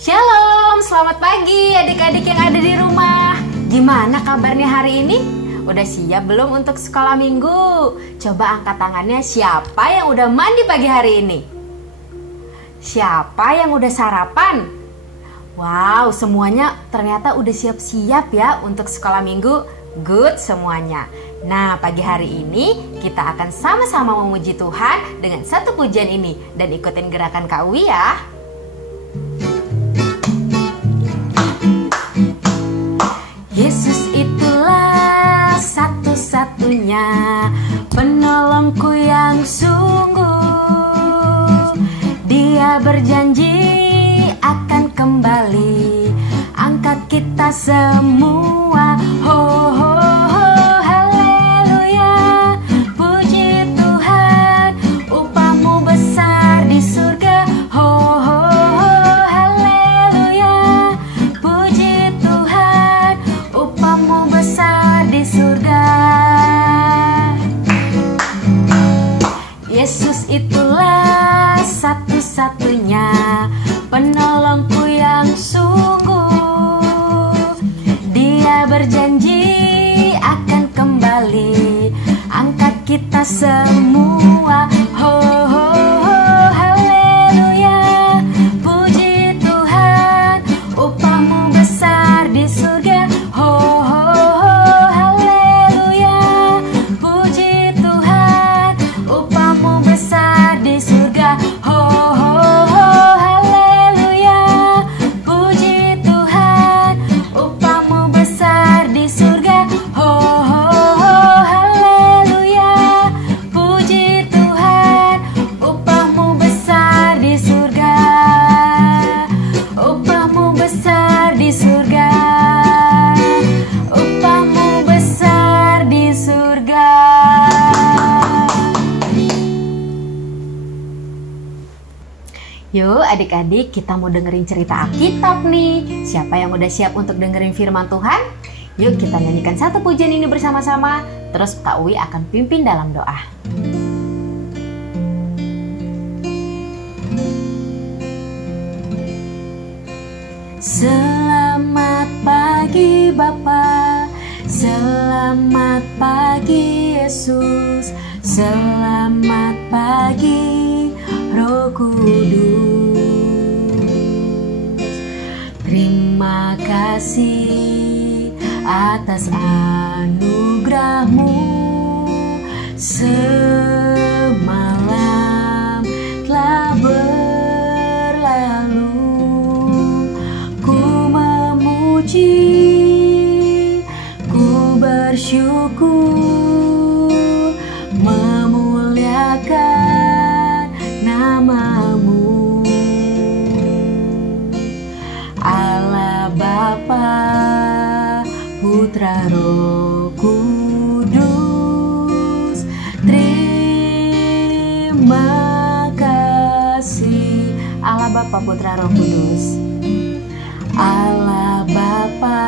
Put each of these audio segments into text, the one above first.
Shalom, selamat pagi adik-adik yang ada di rumah. Gimana kabarnya hari ini? Udah siap belum untuk sekolah minggu? Coba angkat tangannya siapa yang udah mandi pagi hari ini? Siapa yang udah sarapan? Wow, semuanya ternyata udah siap-siap ya untuk sekolah minggu. Good semuanya. Nah, pagi hari ini kita akan sama-sama memuji Tuhan dengan satu pujian ini. Dan ikutin gerakan Kak Uwi ya. Yesus itulah satu-satunya penolongku yang sungguh. Dia berjanji akan kembali angkat kita semua. Ho ho ho, haleluya. Puji Tuhan, upahmu besar di surga. Ho ho ho, haleluya. Puji Tuhan, upahmu besar di surga. Yesus itulah satu-satunya penolongku yang sungguh. Dia berjanji akan kembali angkat kita semua. Ho ho ho, haleluya. Puji Tuhan, upahmu besar di surga. Ho ho ho, haleluya. Puji Tuhan, upahmu besar di surga. Ho ho ho, haleluya. Puji Tuhan, upahmu besar di surga. Ho ho ho, haleluya. Puji Tuhan, upahmu besar di surga. Upahmu besar di surga. Upahmu besar di surga. Yuk adik-adik, kita mau dengerin cerita Alkitab nih. Siapa yang udah siap untuk dengerin firman Tuhan? Yuk kita nyanyikan satu pujian ini bersama-sama. Terus Kak Uwi akan pimpin dalam doa. Selamat pagi Bapa, selamat pagi Yesus, selamat pagi Roh Kudus. Terima kasih atas anugerah-Mu. Semalam telah berlalu, ku memuji, ku bersyukur, memuliakan nama-Mu. Allah Bapa, Putra, Roh Kudus, terima kasih. Allah Bapa, Putra, Roh Kudus. Allah Bapa,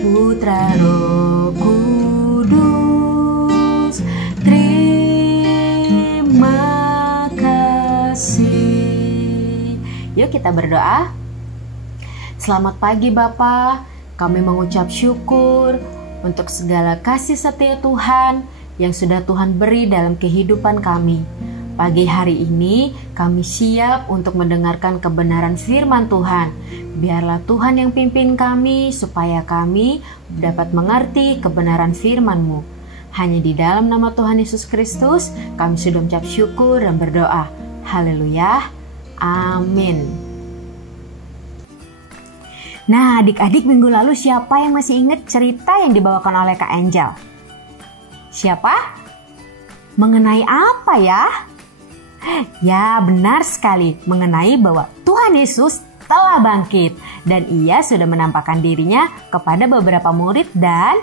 Putra, Roh Kudus, terima kasih. Yuk kita berdoa. Selamat pagi Bapa, kami mengucap syukur untuk segala kasih setia Tuhan yang sudah Tuhan beri dalam kehidupan kami. Pagi hari ini kami siap untuk mendengarkan kebenaran firman Tuhan. Biarlah Tuhan yang pimpin kami supaya kami dapat mengerti kebenaran firman-Mu. Hanya di dalam nama Tuhan Yesus Kristus kami sudah mengucap syukur dan berdoa. Haleluya. Amin. Nah, adik-adik, minggu lalu siapa yang masih ingat cerita yang dibawakan oleh Kak Angel? Siapa? Mengenai apa ya? Ya, benar sekali. Mengenai bahwa Tuhan Yesus telah bangkit. Dan ia sudah menampakkan dirinya kepada beberapa murid dan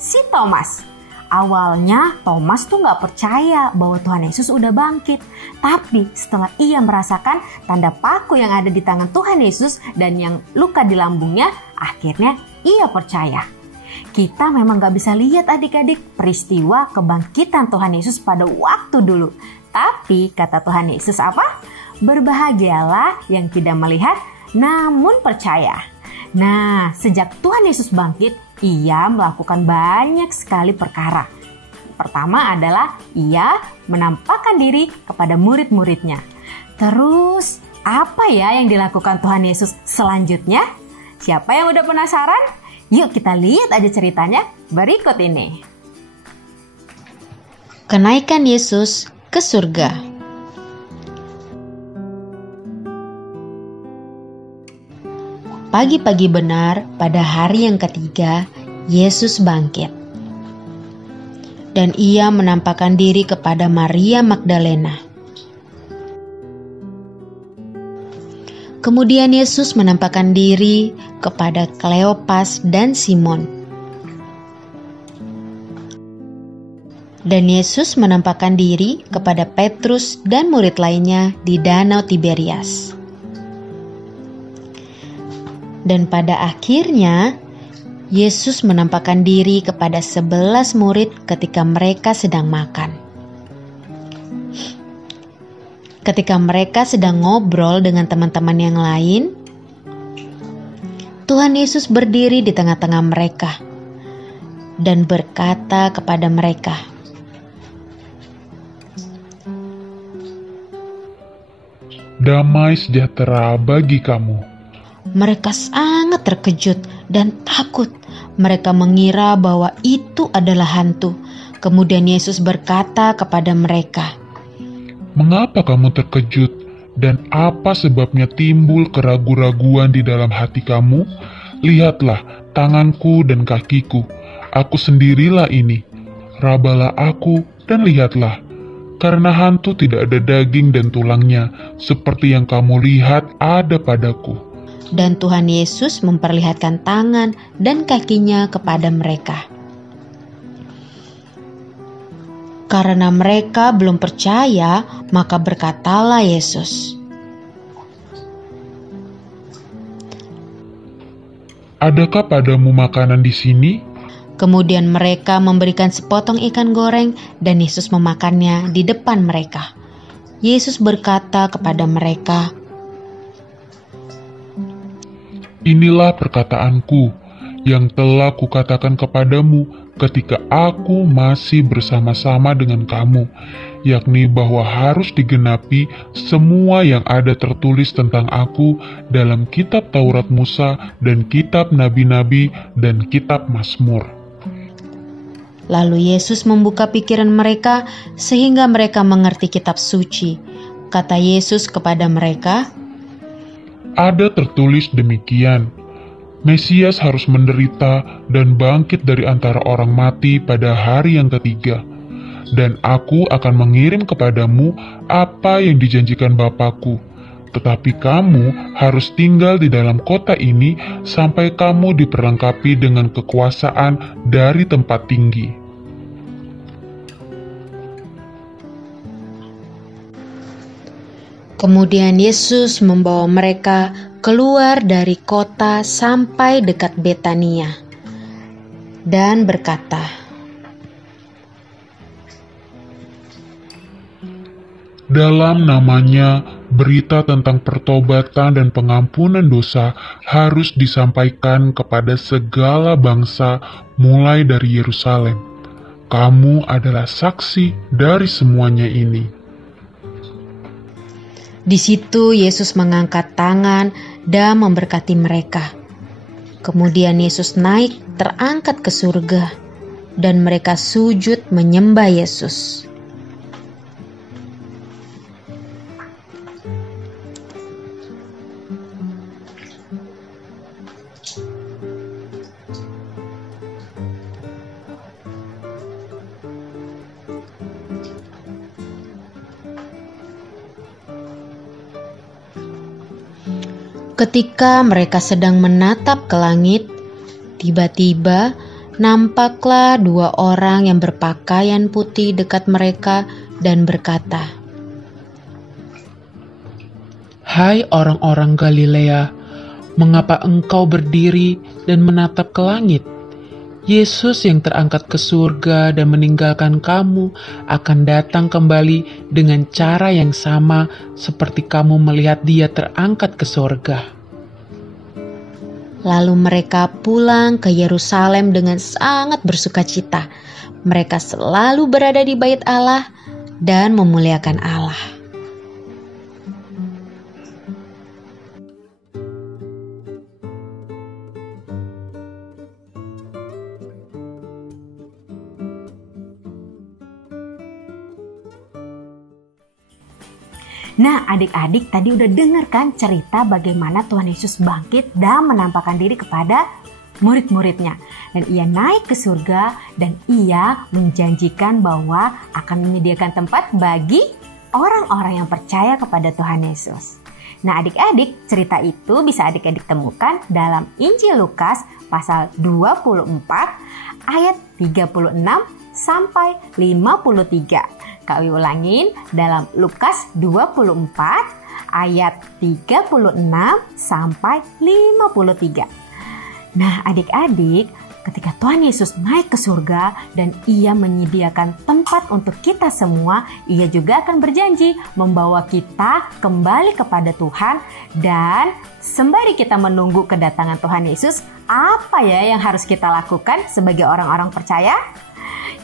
si Thomas. Awalnya Thomas tuh gak percaya bahwa Tuhan Yesus udah bangkit. Tapi setelah ia merasakan tanda paku yang ada di tangan Tuhan Yesus dan yang luka di lambungnya, akhirnya ia percaya. Kita memang gak bisa lihat adik-adik peristiwa kebangkitan Tuhan Yesus pada waktu dulu. Tapi kata Tuhan Yesus apa? Berbahagialah yang tidak melihat namun percaya. Nah, sejak Tuhan Yesus bangkit, ia melakukan banyak sekali perkara. Pertama adalah ia menampakkan diri kepada murid-muridnya. Terus, apa ya yang dilakukan Tuhan Yesus selanjutnya? Siapa yang udah penasaran? Yuk kita lihat aja ceritanya berikut ini. Kenaikan Yesus ke surga. Pagi-pagi benar pada hari yang ketiga, Yesus bangkit. Dan ia menampakkan diri kepada Maria Magdalena. Kemudian Yesus menampakkan diri kepada Kleopas dan Simon. Dan Yesus menampakkan diri kepada Petrus dan murid lainnya di Danau Tiberias. Dan pada akhirnya, Yesus menampakkan diri kepada 11 murid ketika mereka sedang makan. Ketika mereka sedang ngobrol dengan teman-teman yang lain, Tuhan Yesus berdiri di tengah-tengah mereka dan berkata kepada mereka, "Damai sejahtera bagi kamu." Mereka sangat terkejut dan takut. Mereka mengira bahwa itu adalah hantu. Kemudian Yesus berkata kepada mereka, "Mengapa kamu terkejut? Dan apa sebabnya timbul keraguan-raguan di dalam hati kamu? Lihatlah tanganku dan kakiku. Aku sendirilah ini. Rabalah aku dan lihatlah. Karena hantu tidak ada daging dan tulangnya, seperti yang kamu lihat ada padaku." Dan Tuhan Yesus memperlihatkan tangan dan kakinya kepada mereka. Karena mereka belum percaya, maka berkatalah Yesus, "Adakah padamu makanan di sini?" Kemudian mereka memberikan sepotong ikan goreng dan Yesus memakannya di depan mereka. Yesus berkata kepada mereka, "Inilah perkataanku yang telah kukatakan kepadamu ketika aku masih bersama-sama dengan kamu, yakni bahwa harus digenapi semua yang ada tertulis tentang aku dalam kitab Taurat Musa dan kitab Nabi-Nabi dan kitab Mazmur." Lalu Yesus membuka pikiran mereka sehingga mereka mengerti kitab suci. Kata Yesus kepada mereka, Ada tertulis demikian, Mesias harus menderita dan bangkit dari antara orang mati pada hari yang ketiga. Dan aku akan mengirim kepadamu apa yang dijanjikan Bapakku. Tetapi kamu harus tinggal di dalam kota ini sampai kamu diperlengkapi dengan kekuasaan dari tempat tinggi. Kemudian Yesus membawa mereka keluar dari kota sampai dekat Betania dan berkata, Dalam namanya, berita tentang pertobatan dan pengampunan dosa harus disampaikan kepada segala bangsa mulai dari Yerusalem. Kamu adalah saksi dari semuanya ini. Di situ Yesus mengangkat tangan dan memberkati mereka. Kemudian Yesus naik terangkat ke surga dan mereka sujud menyembah Yesus. Ketika mereka sedang menatap ke langit, tiba-tiba nampaklah dua orang yang berpakaian putih dekat mereka dan berkata, Hai orang-orang Galilea, mengapa engkau berdiri dan menatap ke langit? Yesus yang terangkat ke surga dan meninggalkan kamu akan datang kembali dengan cara yang sama seperti kamu melihat dia terangkat ke surga. Lalu mereka pulang ke Yerusalem dengan sangat bersukacita. Mereka selalu berada di bait Allah dan memuliakan Allah. Nah, adik-adik tadi udah dengar kan cerita bagaimana Tuhan Yesus bangkit dan menampakkan diri kepada murid-muridnya. Dan ia naik ke surga dan ia menjanjikan bahwa akan menyediakan tempat bagi orang-orang yang percaya kepada Tuhan Yesus. Nah, adik-adik, cerita itu bisa adik-adik temukan dalam Injil Lukas pasal 24 ayat 36 sampai 53. Kak Wi ulangin, dalam Lukas 24 ayat 36 sampai 53. Nah, adik-adik, ketika Tuhan Yesus naik ke surga dan ia menyediakan tempat untuk kita semua, ia juga akan berjanji membawa kita kembali kepada Tuhan. Dan sembari kita menunggu kedatangan Tuhan Yesus, apa ya yang harus kita lakukan sebagai orang-orang percaya?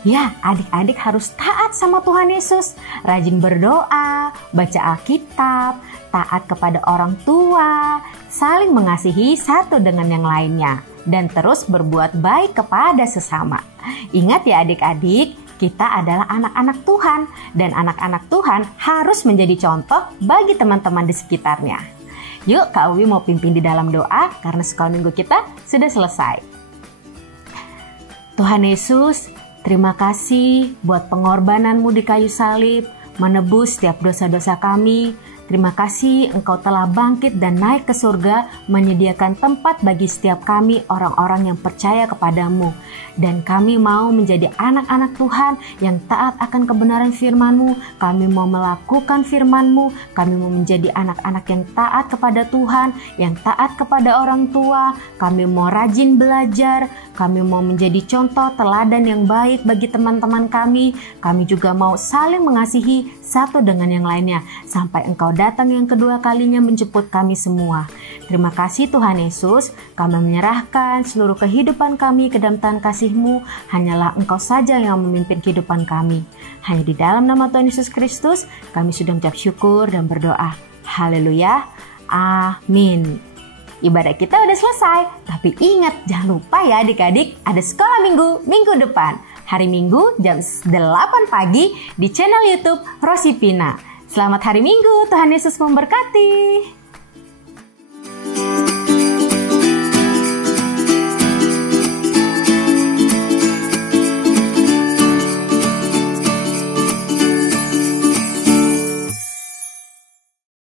Ya, adik-adik harus taat sama Tuhan Yesus, rajin berdoa, baca Alkitab, taat kepada orang tua, saling mengasihi satu dengan yang lainnya, dan terus berbuat baik kepada sesama. Ingat ya adik-adik, kita adalah anak-anak Tuhan, dan anak-anak Tuhan harus menjadi contoh bagi teman-teman di sekitarnya. Yuk, Kak Uwi mau pimpin di dalam doa karena sekolah minggu kita sudah selesai. Tuhan Yesus, terima kasih buat pengorbananmu di kayu salib, menebus setiap dosa-dosa kami. Terima kasih Engkau telah bangkit dan naik ke surga, menyediakan tempat bagi setiap kami orang-orang yang percaya kepadamu. Dan kami mau menjadi anak-anak Tuhan yang taat akan kebenaran firman-Mu. Kami mau melakukan firman-Mu. Kami mau menjadi anak-anak yang taat kepada Tuhan, yang taat kepada orang tua. Kami mau rajin belajar. Kami mau menjadi contoh teladan yang baik bagi teman-teman kami. Kami juga mau saling mengasihi satu dengan yang lainnya sampai Engkau datang yang kedua kalinya menjemput kami semua. Terima kasih Tuhan Yesus, kami menyerahkan seluruh kehidupan kami ke dalam tangan kasih-Mu. Hanyalah Engkau saja yang memimpin kehidupan kami. Hanya di dalam nama Tuhan Yesus Kristus kami sudah mengucap syukur dan berdoa. Haleluya, amin. Ibadah kita udah selesai, tapi ingat jangan lupa ya adik-adik, ada sekolah minggu depan. Hari Minggu jam 8 pagi di channel YouTube Rosipina. Selamat hari Minggu, Tuhan Yesus memberkati.